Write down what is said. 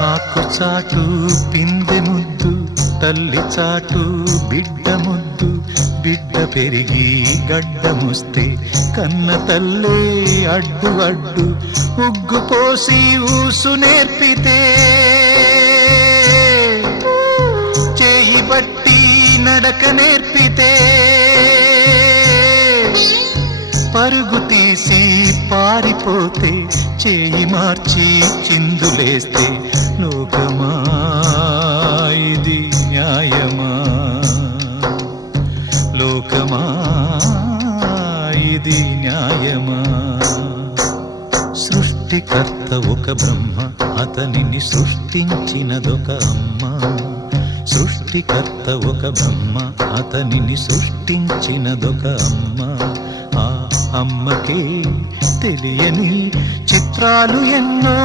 ఆకు చాటు పిందె ముద్దు, తల్లి చాటు బిడ్డ ముద్దు. బిడ్డ పెరిగి గడ్డముస్తే కన్న తల్లే అడ్డు అడ్డు. ఉగ్గు పోసి ఊసు నేర్పితే, చేయి బట్టి నడక నేర్పితే, పరుగు తీసి పారిపోతే, చేయి మార్చి చిందులేస్తే, లోకమా ఇది న్యాయమా? లోకమా ఇది న్యాయమా? సృష్టికర్త ఒక బ్రహ్మ, అతనిని సృష్టించినదొక అమ్మ. సృష్టికర్త ఒక బ్రహ్మ, అతనిని సృష్టించినదొక అమ్మ. ఆ అమ్మకే తెలియని చిత్రాలు ఎన్నో.